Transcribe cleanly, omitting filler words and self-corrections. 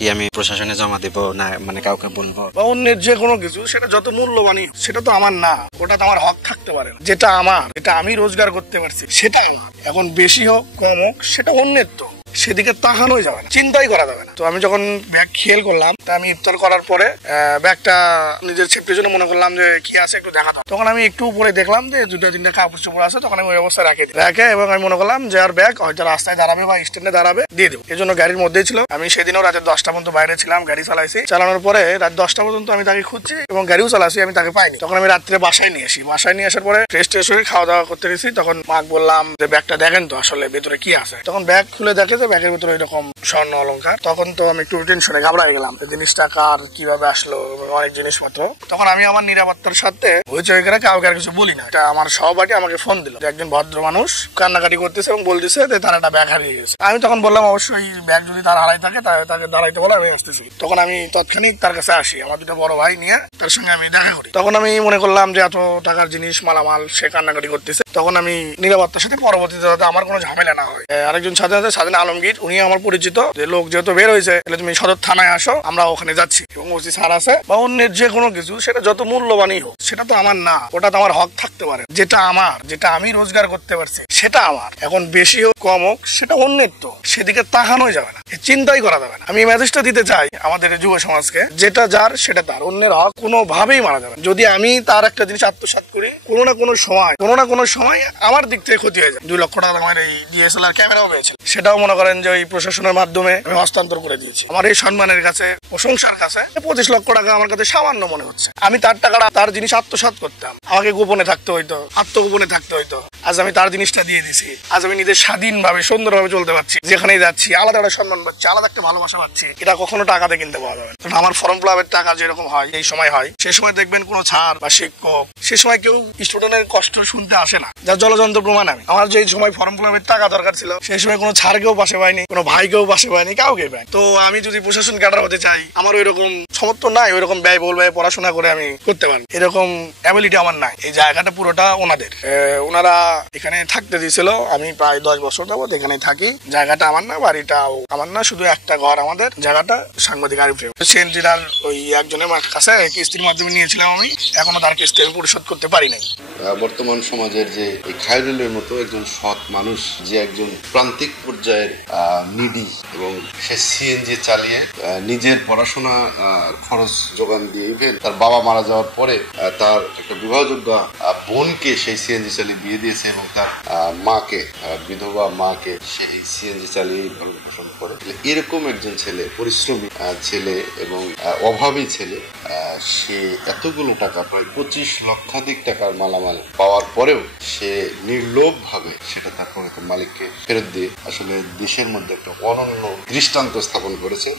কি আমি প্রশাসনে জমা দিব না মানে কাউকে বলবো? বা অন্যের যে কোনো কিছু সেটা যত মূল্যবানই সেটা তো আমার না, ওটা তো আমার হক থাকতে পারে না। যেটা আমার, যেটা আমি রোজগার করতে পারছি সেটা আমার। এখন বেশি হোক কম হোক সেটা অন্যের, তো সেদিকে তাকানোই যাবে না, চিন্তাই করা যাবে না। তো আমি যখন ব্যাগ খেয়াল করলাম, আমি ইফতার করার পরে ব্যাগটা নিজের সেফটির জন্য মনে করলাম যে কি আছে একটু দেখা, তখন আমি একটু উপরে দেখলাম যে 2-3টা কাপড় চোপড় আছে। তখন আমি ওই অবস্থায় রাখে এবং আমি মনে করলাম যে আর ব্যাগ হয়তো রাস্তায় দাঁড়াবে বা স্ট্যান্ডে দাঁড়াবে, দিয়ে দেবো। এই জন্য গাড়ির মধ্যেই ছিল। আমি সেদিনও রাতে 10টা পর্যন্ত বাইরে ছিলাম, গাড়ি চালাইছি। চালানোর পরে রাত 10টা পর্যন্ত আমি তাকে খুঁজছি এবং গাড়িও চালাচ্ছি, আমি তাকে পাইনি। তখন আমি রাত্রে বাসায় নিয়ে আসি। বাসায় নিয়ে আসার পরে ফ্রেশ ট্রেশ হয়ে খাওয়া দাওয়া করতে গেছি। তখন মাকে বললাম যে ব্যাগটা দেখেন তো আসলে ভেতরে কি আছে। তখন ব্যাগ খুলে দেখে যে ব্যাগের ভিতরে এরকম স্বর্ণ অলংকার। তখন তো আমি একটু টেনশনে ঘাবড়াই গেলাম, জিনিসটা কার, কিভাবে আসলো, অনেক জিনিসপত্র। তখন আমি আমার নিরাপত্তার সাথে হইচই করে কাউকে আর কিছু বলি না। আমার সহপাঠী আমাকে ফোন দিল যে একজন ভদ্র মানুষ কান্নাকাটি করতেছে এবং বলতেছে যে তার একটা ব্যাগ হারিয়ে গেছে। আমি তখন বললাম অবশ্যই ব্যাগ যদি তার হারাই থাকে তাকে দাঁড়াইতে বলে আমি আসতেছি। তখন আমি তৎক্ষণিক তার কাছে আসি, আমার দুটো বড় ভাই নিয়ে তার সঙ্গে আমি দেখা করি। তখন আমি মনে করলাম যে এত টাকার জিনিস মালামাল সে কান্নাকাটি করতেছে। তখন আমি নিরাপত্তার সাথে পরবর্তীতে যাতে আমার কোনো ঝামেলা না হয়, আরেকজন সাথে আছে স্বাধীন আলমগীর, উনি আমার পরিচিত, যে লোক যেহেতু বের হয়েছে তাহলে তুমি সদর থানায় আসো, আমরা ওখানে যাচ্ছি। এবং ওসি স্যার আছে। বা অন্যের যে কোনো কিছু সেটা যত মূল্যবানই হোক সেটা তো আমার না, ওটা তো আমার হক থাকতে পারে। যেটা আমার, যেটা আমি রোজগার করতে পারছি সেটা আমার। এখন বেশি হোক কম হোক সেটা অন্যের, তো সেদিকে তাকানোই যাবে না, চিন্তাই করা যাবে না। আমি এই মেসেজটা দিতে চাই আমাদের যুব সমাজকে, যেটা যার সেটা তার, অন্যের হক কোনোভাবেই মারা যাবে না। যদি আমি তার একটা জিনিস আত্মসাৎ করি, কোনো না কোনো সময় আমার দিক থেকে ক্ষতি হয়ে যায়। 2 লক্ষ টাকা আমার এই DSLR ক্যামেরাও পেয়েছিল, সেটাও মনে করেন যে ওই প্রশাসনের মাধ্যমে আমি হস্তান্তর করে দিয়েছি। আমার এই সম্মানের কাছে, প্রশংসার কাছে 25 লক্ষ টাকা আমার কাছে সামান্য মনে হচ্ছে। আমি তার টাকাটা, তার জিনিস আত্মসাৎ করতাম, আমাকে গোপনে থাকতে হইতো, আত্মগোপনে থাকতে হইতো। আজ আমি তার জিনিসটা দিয়ে দিছি। আজ আমি নিজের স্বাধীনভাবে সুন্দরভাবে চলতে পারছি, যেখানেই যাচ্ছি আলাদা একটা সম্মান পাচ্ছি, আলাদা একটা ভালোবাসা পাচ্ছি। এটা কখনো টাকাতে কিনতে পাওয়া যাবে না। আমার ফর্ম ফিল আপের টাকা যেরকম হয় এই সময় হয়, সে সময় দেখবেন কোনো ছাড় বা শিক্ষক সে সময় কেউ স্টুডেন্টের কষ্ট শুনতে আসে না, যার জলযন্ত্র প্রমাণ। আমি আমার যে সময় ফর্ম ফিল আপের টাকা দরকার ছিল সেই সময় কোনো ছাড় কেউ পাশে পায়নি, কোনো ভাই কেউ পাশে পায়নি, কাউকে পায়। তো আমি যদি প্রশাসন ক্যাডার হতে চাই, আমার ওই রকম সমর্থন নাই, ওই রকম ব্যয়বহুল ভাবে পড়াশোনা করে আমি করতে পারি, এরকম অ্যাবিলিটি আমার নাই। এই জায়গাটা পুরোটা ওনাদের, ওনারা এখানে থাকতে দিয়েছিল। আমি প্রায় 10 বছর যাবত এখানে থাকি। জায়গাটা আমার না, বাড়িটাও আমার না, শুধু একটা ঘর আমাদের। জায়গাটা সাংবাদিক আরিফের সেন্ট্রিনাল ওই একজনের কাছে কিস্তির মাধ্যমে নিয়েছিলাম আমি, এখনো তার কিস্তি আমি পরিশোধ করতে পারি নাই। বর্তমান সমাজের যে খায়রুলের মতো একজন সৎ মানুষ, যে একজন প্রান্তিক পর্যায়ের নিডি, এবং সে সিএনজি চালিয়ে নিজের পড়াশোনা খরচ যোগান দিয়ে, ইভেন তার বাবা মারা যাওয়ার পরে তার একটা বিবাহযোগ্য বোনকে সেই সিএনজি চালিয়ে বিয়ে দিয়েছে এবং তার মাকে, বিধবা মাকে সেই সিএনজি চালিয়ে ভরণ পোষণ করে। এরকম একজন ছেলে, পরিশ্রমী ছেলে এবং অভাবী ছেলে, সে এতগুলো টাকা, প্রায় 25 লক্ষাধিক টাকার মালামাল পাওয়ার পরেও সে নির্লোভ ভাবে সেটা তার মালিককে ফেরত দিয়ে আসলে দেশের মধ্যে একটা অনন্য দৃষ্টান্ত স্থাপন করেছে।